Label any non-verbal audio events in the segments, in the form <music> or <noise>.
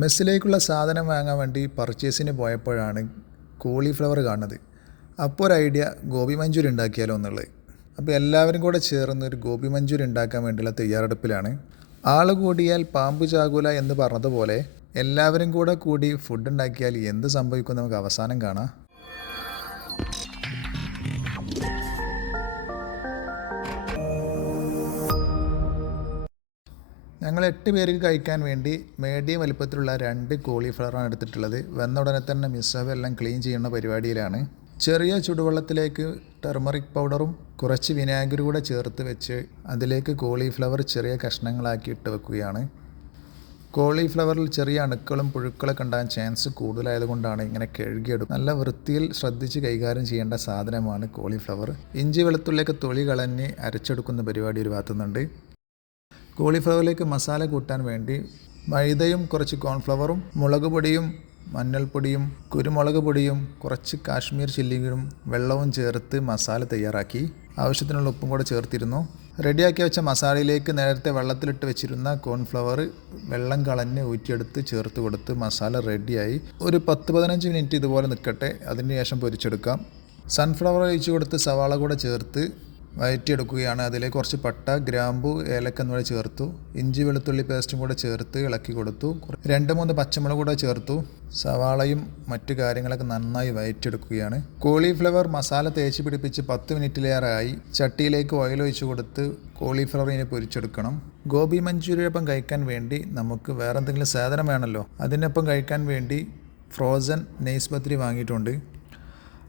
മെസ്സിലേക്കുള്ള സാധനം വാങ്ങാൻ വേണ്ടി പർച്ചേസിന് പോയപ്പോഴാണ് കോളിഫ്ലവർ കാണുന്നത്. അപ്പോൾ ഒരു ഐഡിയ ഗോപി മഞ്ചൂരി ഉണ്ടാക്കിയാലോ എന്നുള്ളത്. അപ്പോൾ എല്ലാവരും കൂടെ ചേർന്ന് ഒരു ഗോപി മഞ്ചൂരി ഉണ്ടാക്കാൻ വേണ്ടിയുള്ള തയ്യാറെടുപ്പിലാണ്. ആൾ കൂടിയാൽ പാമ്പ് ചാകൂല എന്ന് പറഞ്ഞതുപോലെ എല്ലാവരും കൂടെ കൂടി ഫുഡ് ഉണ്ടാക്കിയാൽ എന്ത് സംഭവിക്കും നമുക്ക് അവസാനം കാണാം. ഞങ്ങൾ എട്ട് പേർക്ക് കഴിക്കാൻ വേണ്ടി മീഡിയം വലിപ്പത്തിലുള്ള രണ്ട് കോളിഫ്ലവറാണ് എടുത്തിട്ടുള്ളത്. വന്ന ഉടനെ തന്നെ മിസ്സവ് എല്ലാം ക്ലീൻ ചെയ്യുന്ന പരിപാടിയിലാണ്. ചെറിയ ചുടുവെള്ളത്തിലേക്ക് ടെർമറിക് പൗഡറും കുറച്ച് വിനാഗിരി കൂടെ ചേർത്ത് വെച്ച് അതിലേക്ക് കോളിഫ്ലവർ ചെറിയ കഷ്ണങ്ങളാക്കി ഇട്ട് വെക്കുകയാണ്. കോളിഫ്ലവറിൽ ചെറിയ അണുക്കളും പുഴുക്കളൊക്കെ ഉണ്ടാകാൻ ചാൻസ് കൂടുതലായതുകൊണ്ടാണ് ഇങ്ങനെ കഴുകിയെടുക്കും. നല്ല വൃത്തിയിൽ ശ്രദ്ധിച്ച് കൈകാര്യം ചെയ്യേണ്ട സാധനമാണ് കോളിഫ്ലവർ. ഇഞ്ചി വെളുത്തുള്ളിയൊക്കെ തൊളി കളഞ്ഞ് അരച്ചെടുക്കുന്ന പരിപാടി ഒരു ഭാഗത്തുനിന്നുണ്ട്. കോളിഫ്ലവറിലേക്ക് മസാല കൂട്ടാൻ വേണ്ടി മൈദയും കുറച്ച് കോൺഫ്ലവറും മുളക് പൊടിയും മഞ്ഞൾപ്പൊടിയും കുരുമുളക് പൊടിയും കുറച്ച് കാശ്മീർ ചില്ലിയും വെള്ളവും ചേർത്ത് മസാല തയ്യാറാക്കി. ആവശ്യത്തിനുള്ള ഉപ്പും കൂടെ ചേർത്തിരുന്നു. റെഡിയാക്കി വെച്ച മസാലയിലേക്ക് നേരത്തെ വെള്ളത്തിലിട്ട് വെച്ചിരുന്ന കോൺഫ്ലവർ വെള്ളം കളഞ്ഞ് ഊറ്റിയെടുത്ത് ചേർത്ത് കൊടുത്ത് മസാല റെഡിയായി. ഒരു പത്ത് പതിനഞ്ച് മിനിറ്റ് ഇതുപോലെ നിൽക്കട്ടെ. അതിന് ശേഷം പൊരിച്ചെടുക്കാം. സൺഫ്ലവർ ഒഴിച്ചു കൊടുത്ത് സവാള കൂടെ ചേർത്ത് വഴറ്റിയെടുക്കുകയാണ് അതിലേക്ക് കുറച്ച് പട്ട ഗ്രാമ്പു ഏലക്ക എന്നിവ ചേർത്തു. ഇഞ്ചി വെളുത്തുള്ളി പേസ്റ്റും കൂടെ ചേർത്ത് ഇളക്കി കൊടുത്തു. രണ്ട് മൂന്ന് പച്ചമുളക് കൂടെ ചേർത്തു. സവാളയും മറ്റു കാര്യങ്ങളൊക്കെ നന്നായി വഴറ്റിയെടുക്കുകയാണ് കോളിഫ്ലവർ മസാല തേച്ച് പിടിപ്പിച്ച് പത്ത് മിനിറ്റിലേറെയായി. ചട്ടിയിലേക്ക് ഓയിൽ ഒഴിച്ച് കൊടുത്ത് കോളിഫ്ലവർ ഇനി പൊരിച്ചെടുക്കണം. ഗോബി മഞ്ചൂരിയൊപ്പം കഴിക്കാൻ വേണ്ടി നമുക്ക് വേറെ എന്തെങ്കിലും സാധനം വേണമല്ലോ. അതിനൊപ്പം കഴിക്കാൻ വേണ്ടി ഫ്രോസൺ നെയ്സ് പത്രി വാങ്ങിയിട്ടുണ്ട്.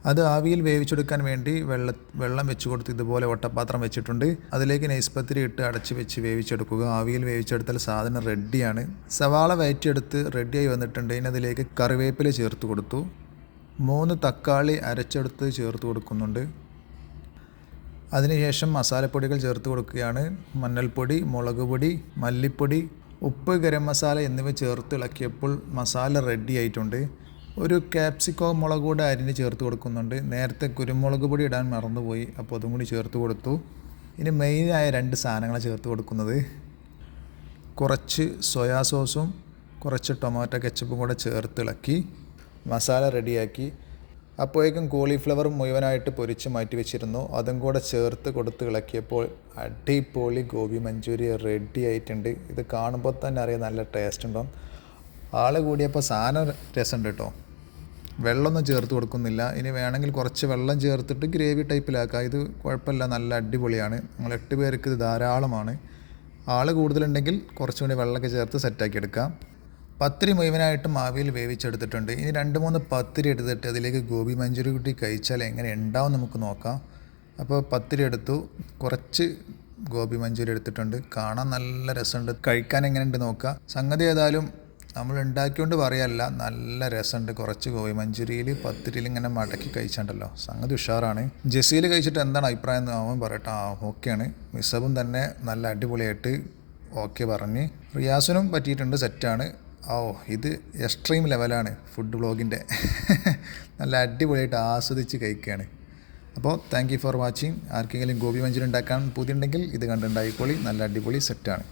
അത് ആവിയിൽ വേവിച്ചെടുക്കാൻ വേണ്ടി വെള്ള വെള്ളം വെച്ച് കൊടുത്ത് ഇതുപോലെ ഒട്ടപ്പാത്രം വെച്ചിട്ടുണ്ട്. അതിലേക്ക് നെയ്സ്പത്തിരി ഇട്ട് അടച്ച് വെച്ച് വേവിച്ചെടുക്കുക. ആവിയിൽ വേവിച്ചെടുത്താൽ സാധനം റെഡിയാണ്. സവാള വയറ്റിയെടുത്ത് റെഡിയായി വന്നിട്ടുണ്ട്. ഇനി അതിലേക്ക് കറിവേപ്പില ചേർത്ത് കൊടുത്തു. മൂന്ന് തക്കാളി അരച്ചെടുത്ത് ചേർത്ത് കൊടുക്കുന്നുണ്ട്. അതിനുശേഷം മസാലപ്പൊടികൾ ചേർത്ത് കൊടുക്കുകയാണ്. മഞ്ഞൾപ്പൊടി മുളക് പൊടി മല്ലിപ്പൊടി ഉപ്പ് ഗരം മസാല എന്നിവ ചേർത്ത് ഇളക്കിയപ്പോൾ മസാല റെഡി ആയിട്ടുണ്ട് ഒരു ക്യാപ്സിക്കോ മുളക് കൂടെ അരിഞ്ഞ് ചേർത്ത് കൊടുക്കുന്നുണ്ട്. നേരത്തെ കുരുമുളക് പൊടി ഇടാൻ മറന്നുപോയി അപ്പോൾ അതും കൂടി ചേർത്ത് കൊടുത്തു. ഇനി മെയിനായ രണ്ട് സാധനങ്ങൾ ചേർത്ത് കൊടുക്കുന്നത്. കുറച്ച് സോയാ സോസും കുറച്ച് ടൊമാറ്റോ കെച്ചപ്പും കൂടെ ചേർത്ത് ഇളക്കി മസാല റെഡിയാക്കി അപ്പോഴേക്കും കോളിഫ്ലവർ മുഴുവനായിട്ട് പൊരിച്ച് മാറ്റി വെച്ചിരുന്നു. അതും കൂടെ ചേർത്ത് കൊടുത്ത് ഇളക്കിയപ്പോൾ അടിപൊളി ഗോബി മഞ്ചൂരി റെഡി ആയിട്ടുണ്ട്. ഇത് കാണുമ്പോൾ തന്നെ അറിയാം നല്ല ടേസ്റ്റ് ഉണ്ടാവും ആൾ കൂടിയപ്പോൾ സാധനം രസമുണ്ട് കേട്ടോ. വെള്ളമൊന്നും ചേർത്ത് കൊടുക്കുന്നില്ല. ഇനി വേണമെങ്കിൽ കുറച്ച് വെള്ളം ചേർത്തിട്ട് ഗ്രേവി ടൈപ്പിലാക്കാം. ഇത് കുഴപ്പമില്ല. നല്ല അടിപൊളിയാണ്. നമ്മൾ എട്ട് പേർക്ക് ഇത് ധാരാളമാണ്. ആൾ കൂടുതലുണ്ടെങ്കിൽ കുറച്ചും കൂടി വെള്ളമൊക്കെ ചേർത്ത് സെറ്റാക്കി എടുക്കാം. പത്തിരി മുഴുവനായിട്ട് മാവിയിൽ വേവിച്ചെടുത്തിട്ടുണ്ട്. ഇനി രണ്ട് മൂന്ന് പത്തിരി എടുത്തിട്ട് അതിലേക്ക് ഗോപി മഞ്ചൂരി കൂട്ടി കഴിച്ചാൽ എങ്ങനെ ഉണ്ടാവും നമുക്ക് നോക്കാം. അപ്പോൾ പത്തിരി എടുത്തു. കുറച്ച് ഗോപി മഞ്ചൂരി എടുത്തിട്ടുണ്ട്. കാണാൻ നല്ല രസമുണ്ട്. കഴിക്കാൻ എങ്ങനെയുണ്ട് നോക്കുക സംഗതി ഏതായാലും നമ്മൾ ഉണ്ടാക്കിക്കൊണ്ട് പറയല്ല. നല്ല രസമുണ്ട് കുറച്ച് ഗോബി മഞ്ചൂരിയിൽ പത്തിരിയിൽ ഇങ്ങനെ മടക്കി കഴിച്ചിട്ടുണ്ടല്ലോ സംഗതി ഉഷാറാണ്. ജസീൽ കഴിച്ചിട്ട് എന്താണ് അഭിപ്രായം എന്ന് അവൻ പറയട്ടെ. ആ ഓക്കെയാണ്. മിസബും തന്നെ നല്ല അടിപൊളിയായിട്ട് ഓക്കെ പറഞ്ഞ്. റിയാസിനും പറ്റിയിട്ടുണ്ട് സെറ്റാണ്. ഓ ഇത് എക്സ്ട്രീം ലെവലാണ് ഫുഡ് ബ്ലോഗിന്റെ <laughs> നല്ല അടിപൊളിയായിട്ട് ആസ്വദിച്ച് കഴിക്കുകയാണ് അപ്പോൾ താങ്ക് യു ഫോർ വാച്ചിങ് ആർക്കെങ്കിലും ഗോപി മഞ്ചൂരി ഉണ്ടാക്കാൻ പുതിയുണ്ടെങ്കിൽ ഇത് കണ്ടുണ്ടായിക്കോളി നല്ല അടിപൊളി സെറ്റാണ്.